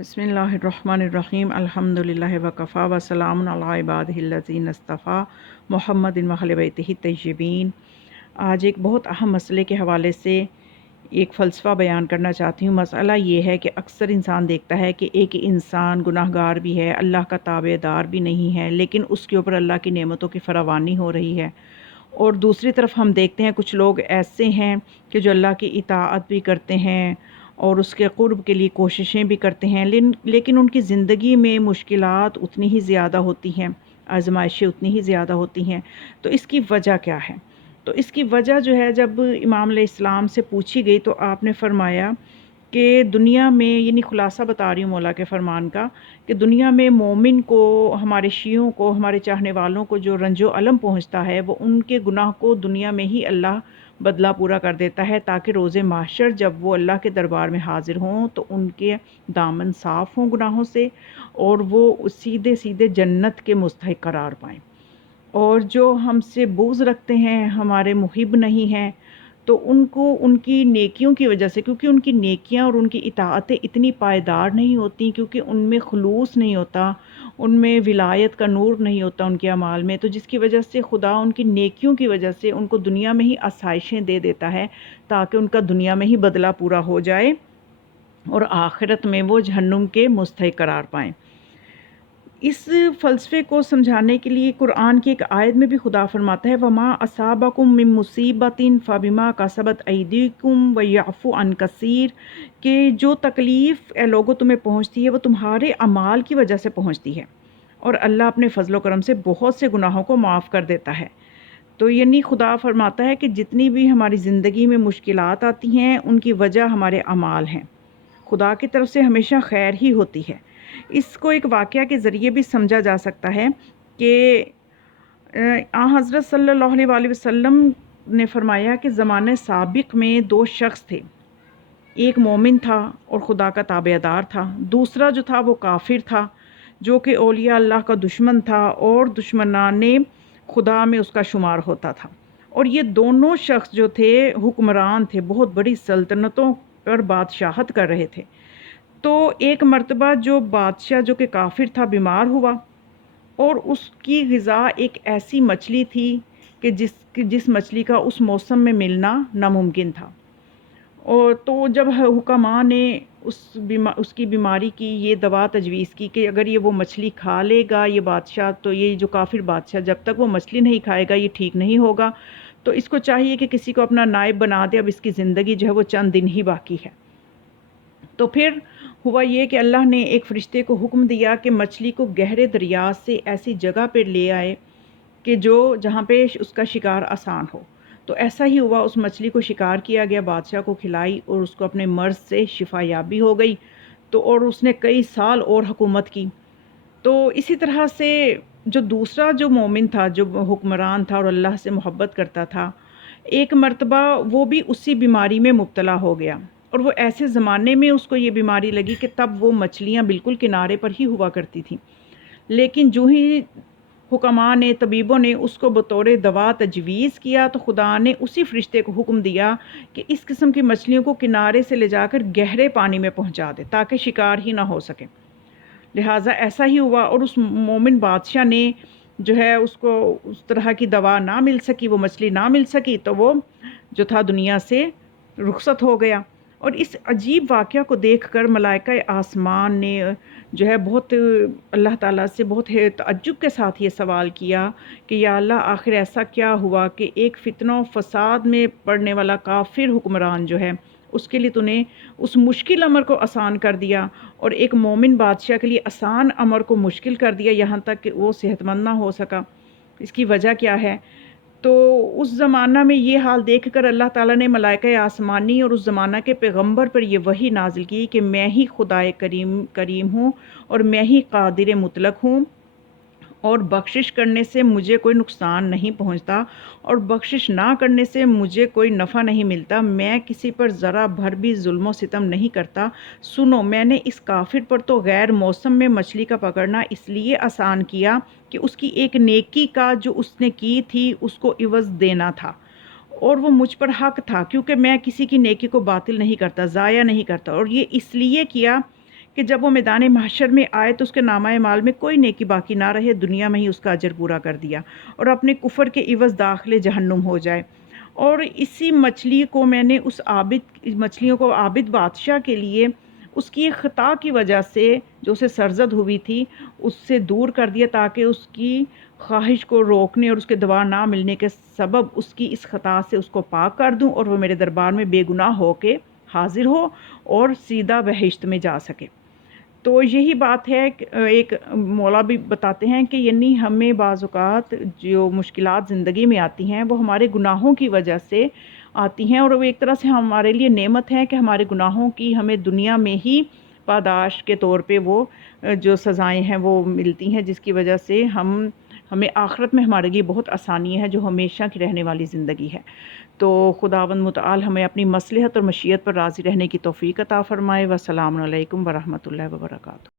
بسم اللہ الرحمن الرحیم الحمدللہ وکفا وسلام علی عبادہ الذین اصطفیٰ محمد وأہل بیتہ الطیبین۔ آج ایک بہت اہم مسئلے کے حوالے سے ایک فلسفہ بیان کرنا چاہتی ہوں۔ مسئلہ یہ ہے کہ اکثر انسان دیکھتا ہے کہ ایک انسان گناہ گار بھی ہے، اللہ کا تابع دار بھی نہیں ہے، لیکن اس کے اوپر اللہ کی نعمتوں کی فراوانی ہو رہی ہے۔ اور دوسری طرف ہم دیکھتے ہیں کچھ لوگ ایسے ہیں کہ جو اللہ کی اطاعت بھی کرتے ہیں اور اس کے قرب کے لیے کوششیں بھی کرتے ہیں، لیکن ان کی زندگی میں مشکلات اتنی ہی زیادہ ہوتی ہیں، آزمائشیں اتنی ہی زیادہ ہوتی ہیں۔ تو اس کی وجہ کیا ہے؟ تو اس کی وجہ جو ہے، جب امام علیہ السلام سے پوچھی گئی تو آپ نے فرمایا کہ دنیا میں، یعنی خلاصہ بتا رہی ہوں مولا کے فرمان کا، کہ دنیا میں مومن کو، ہمارے شیعوں کو، ہمارے چاہنے والوں کو جو رنج و الم پہنچتا ہے، وہ ان کے گناہ کو دنیا میں ہی اللہ بدلہ پورا کر دیتا ہے، تاکہ روز محشر جب وہ اللہ کے دربار میں حاضر ہوں تو ان کے دامن صاف ہوں گناہوں سے، اور وہ سیدھے سیدھے جنت کے مستحق قرار پائیں۔ اور جو ہم سے بغض رکھتے ہیں، ہمارے محب نہیں ہیں، تو ان کو ان کی نیکیوں کی وجہ سے، کیونکہ ان کی نیکیاں اور ان کی اطاعتیں اتنی پائیدار نہیں ہوتی، کیونکہ ان میں خلوص نہیں ہوتا، ان میں ولایت کا نور نہیں ہوتا ان کے اعمال میں، تو جس کی وجہ سے خدا ان کی نیکیوں کی وجہ سے ان کو دنیا میں ہی آسائشیں دے دیتا ہے، تاکہ ان کا دنیا میں ہی بدلہ پورا ہو جائے اور آخرت میں وہ جہنم کے مستحق قرار پائیں۔ اس فلسفے کو سمجھانے کے لیے قرآن کی ایک آیت میں بھی خدا فرماتا ہے وَمَا أَصَابَكُم مِّن مُّصِیبَةٍ فَبِمَا كَسَبَتْ أَیْدِیکُم وَیَعْفُو عَن کَثِیر، کہ جو تکلیف اے لوگوں تمہیں پہنچتی ہے وہ تمہارے اعمال کی وجہ سے پہنچتی ہے، اور اللہ اپنے فضل و کرم سے بہت سے گناہوں کو معاف کر دیتا ہے۔ تو یعنی خدا فرماتا ہے کہ جتنی بھی ہماری زندگی میں مشکلات آتی ہیں ان کی وجہ ہمارے اعمال ہیں۔ خدا کی طرف سے ہمیشہ خیر ہی ہوتی ہے۔ اس کو ایک واقعہ کے ذریعے بھی سمجھا جا سکتا ہے کہ حضرت صلی اللہ علیہ وآلہ وسلم نے فرمایا کہ زمانے سابق میں دو شخص تھے، ایک مومن تھا اور خدا کا تابع دار تھا، دوسرا جو تھا وہ کافر تھا، جو کہ اولیاء اللہ کا دشمن تھا اور دشمنان خدا میں اس کا شمار ہوتا تھا۔ اور یہ دونوں شخص جو تھے حکمران تھے، بہت بڑی سلطنتوں پر بادشاہت کر رہے تھے۔ تو ایک مرتبہ جو بادشاہ جو کہ کافر تھا بیمار ہوا، اور اس کی غذا ایک ایسی مچھلی تھی کہ جس مچھلی کا اس موسم میں ملنا ناممکن تھا۔ اور تو جب حکماء نے اس کی بیماری کی یہ دوا تجویز کی کہ اگر یہ وہ مچھلی کھا لے گا یہ بادشاہ، تو یہ جو کافر بادشاہ جب تک وہ مچھلی نہیں کھائے گا یہ ٹھیک نہیں ہوگا، تو اس کو چاہیے کہ کسی کو اپنا نائب بنا دے، اب اس کی زندگی جو ہے وہ چند دن ہی باقی ہے۔ تو پھر ہوا یہ کہ اللہ نے ایک فرشتے کو حکم دیا کہ مچھلی کو گہرے دریا سے ایسی جگہ پہ لے آئے کہ جہاں پہ اس کا شکار آسان ہو۔ تو ایسا ہی ہوا، اس مچھلی کو شکار کیا گیا، بادشاہ کو کھلائی اور اس کو اپنے مرض سے شفا یابی ہو گئی، تو اور اس نے کئی سال اور حکومت کی۔ تو اسی طرح سے جو دوسرا جو مومن تھا، جو حکمران تھا اور اللہ سے محبت کرتا تھا، ایک مرتبہ وہ بھی اسی بیماری میں مبتلا ہو گیا، اور وہ ایسے زمانے میں اس کو یہ بیماری لگی کہ تب وہ مچھلیاں بالکل کنارے پر ہی ہوا کرتی تھیں، لیکن جو ہی حکماء نے، طبیبوں نے اس کو بطور دوا تجویز کیا، تو خدا نے اسی فرشتے کو حکم دیا کہ اس قسم کی مچھلیوں کو کنارے سے لے جا کر گہرے پانی میں پہنچا دے تاکہ شکار ہی نہ ہو سکے۔ لہٰذا ایسا ہی ہوا، اور اس مومن بادشاہ نے جو ہے اس کو اس طرح کی دوا نہ مل سکی، وہ مچھلی نہ مل سکی، تو وہ جو تھا دنیا سے رخصت ہو گیا۔ اور اس عجیب واقعہ کو دیکھ کر ملائکہ آسمان نے جو ہے بہت اللہ تعالیٰ سے بہت تعجب کے ساتھ یہ سوال کیا کہ یا اللہ، آخر ایسا کیا ہوا کہ ایک فتنہ و فساد میں پڑنے والا کافر حکمران جو ہے اس کے لیے تو نے اس مشکل امر کو آسان کر دیا، اور ایک مومن بادشاہ کے لیے آسان امر کو مشکل کر دیا، یہاں تک کہ وہ صحت مند نہ ہو سکا۔ اس کی وجہ کیا ہے؟ تو اس زمانہ میں یہ حال دیکھ کر اللہ تعالیٰ نے ملائکہ آسمانی اور اس زمانہ کے پیغمبر پر یہ وحی نازل کی کہ میں ہی خدائے کریم ہوں، اور میں ہی قادر مطلق ہوں، اور بخشش کرنے سے مجھے کوئی نقصان نہیں پہنچتا، اور بخشش نہ کرنے سے مجھے کوئی نفع نہیں ملتا، میں کسی پر ذرا بھر بھی ظلم و ستم نہیں کرتا۔ سنو، میں نے اس کافر پر تو غیر موسم میں مچھلی کا پکڑنا اس لیے آسان کیا کہ اس کی ایک نیکی کا جو اس نے کی تھی اس کو عوض دینا تھا، اور وہ مجھ پر حق تھا، کیونکہ میں کسی کی نیکی کو باطل نہیں کرتا، ضائع نہیں کرتا، اور یہ اس لیے کیا کہ جب وہ میدان محشر میں آئے تو اس کے نامہ اعمال میں کوئی نیکی باقی نہ رہے، دنیا میں ہی اس کا اجر پورا کر دیا اور اپنے کفر کے عوض داخل جہنم ہو جائے۔ اور اسی مچھلی کو میں نے مچھلیوں کو عابد بادشاہ کے لیے اس کی ایک خطا کی وجہ سے جو اسے سرزد ہوئی تھی اس سے دور کر دیا، تاکہ اس کی خواہش کو روکنے اور اس کے دوا نہ ملنے کے سبب اس کی اس خطا سے اس کو پاک کر دوں اور وہ میرے دربار میں بے گناہ ہو کے حاضر ہو اور سیدھا بہشت میں جا سکے۔ تو یہی بات ہے کہ ایک مولا بھی بتاتے ہیں کہ یعنی ہمیں بعض اوقات جو مشکلات زندگی میں آتی ہیں وہ ہمارے گناہوں کی وجہ سے آتی ہیں، اور وہ ایک طرح سے ہمارے لیے نعمت ہے کہ ہمارے گناہوں کی ہمیں دنیا میں ہی پاداش کے طور پہ وہ جو سزائیں ہیں وہ ملتی ہیں، جس کی وجہ سے ہمیں آخرت میں ہمارے لیے بہت آسانی ہے جو ہمیشہ کی رہنے والی زندگی ہے۔ تو خداوند متعال ہمیں اپنی مصلحت اور مشیت پر راضی رہنے کی توفیق عطا فرمائے۔ والسلام علیکم ورحمۃ اللہ وبرکاتہ۔